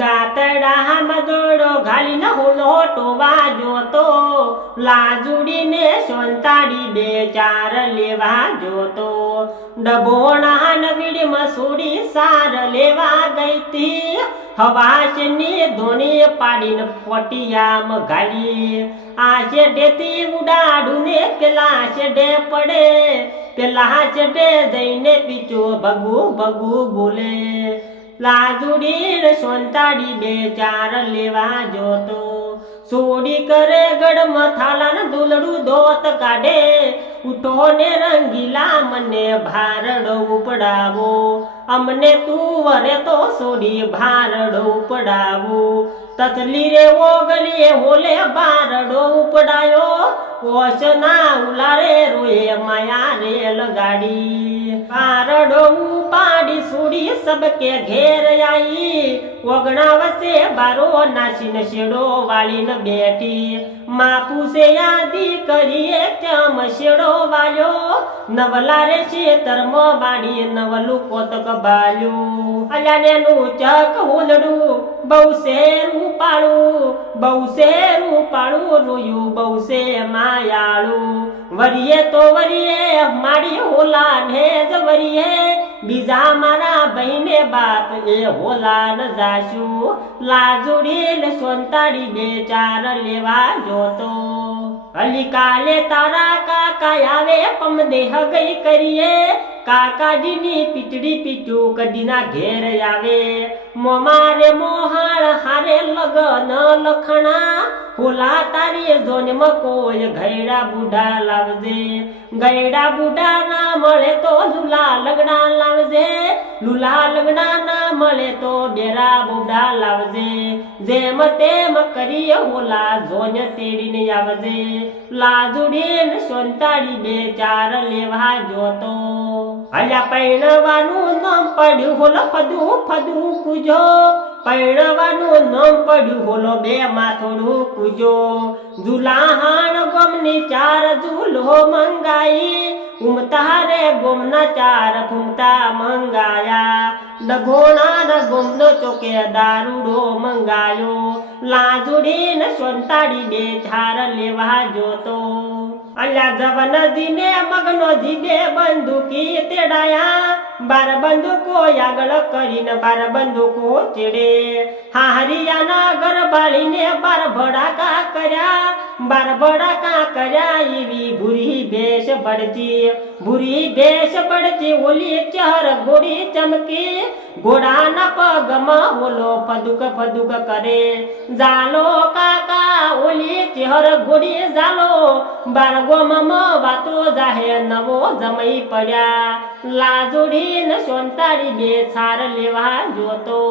ગાતડામાં દોડો ઘાલીને હોલો ટોવા જોતો, લાજુડીને સોંતાડી બે ચાર લેવા જોતો, ડબોણા નવીડી મસૂડી સાર લેવા ગઈતી, હવાશની ધોણી પાડીને ફોટિયામાં ઘાલી, આ શેઢેથી ઉડાડું ને પેલા શેઢે પડે, પેલા શેઢે જઈને પીછો ભગુ ભગુ બોલે, લાજુડી સોંતાડી બે ચાર લેવા જોતો, સોડી કરે ગઢ મથાલા દુલડું દોત કાઢે, ઉઠો ને રંગીલા મને ભારડો ઉપડાવો, અમને તું વરે તો સોડી ભારડો ઉપડાવો, તતલી રે ઓગલીએ હોલે ભારડો ઉપડાયો, ઓશના ઉલારે રોએ માયા રે લગાડી, ભારડો ઉપાડી સુડી સબકે ઘેર आई, ઓગણા વસે બારો નાસીને શેડો વાળીને બેઠી, માપુ સે યાદી કરીએ ચમ શેડો વાળ્યો, નવલા રે શેતરમાં બાડી નવલું કોતક બાલ્યું, અલ્યાને નું ચક હોલડું બહુ શેરું પાડું, બહુ શેરું પાડું રોયું બહુ શે માયાળું, વરીએ તો વરીએ મારી હોલા ને જ વરીએ, બીજા મારા બહેને બાપ એ હોલા ન જાશું, લાજુડી સોંતાડી બે ચાર લેવા જોતો, અલી કાલે તારા કાકા આવે પમદેહ ગઈ કરીએ, કાકાજીની પીચડી પીચું કદીના ઘેર આવે, મોમારે મોહાળ હારે લગન લખણા, હોલા તારી જોનમાં કોઈ ઘયડા બુઢા લાવજે, ગયડા બુઢા ના મળે તો લુલા લગડા લાવજે, લુલા લગડા ના મળે તો ડેરા બુઢા લાવજે, જેમ તેમ કરી હોલા જોન તેડીને આવજે, લાજુડીને સોંતાડી બે ચાર લેવા જોતો, અલ્યા પૈણવાનું નામ પડ્યું હોલો ફદુ ફદુ કુજો, પૈણવાનું નામ પડ્યું હોલો બે માથોડું કુજો, ઝુલાહાણ ગોમની ચાર ઝૂલો મંગાઈ, ઉમતા રે ગોમના ચાર ફૂમતા મંગાયા, ડગોણા ગોમનો ચોકે દારૂડો મંગાયો, લાજુડીને સોંતાડી બે ચાર લેવા જોતો, અલ્યા જવન જીને મગનો જીબે બંદૂકી તેડાયા, બાર બંદૂકો આગળ કરીને બાર બંદૂકો ચેડે, હાહરિયાના ઘર બાળીને બાર ભડાકા કર્યા, બાર ભડાકા કર્યા, એવી ભૂરી ભેષ બળતી, ભૂરી ભેષ બળતી ઓલી ચહર ગોળી ચમકી, ઘોડાના પગમાં ઓલો ફદુક ફદુક કરે, જાલો કાકા ઓલી ચહર ગોળી જાલો, બાર ગોમમાં વાતો જાહે નવો જમઈ પડ્યા, લાજુડીને સોંતાડી બે ચાર લેવા જોતો.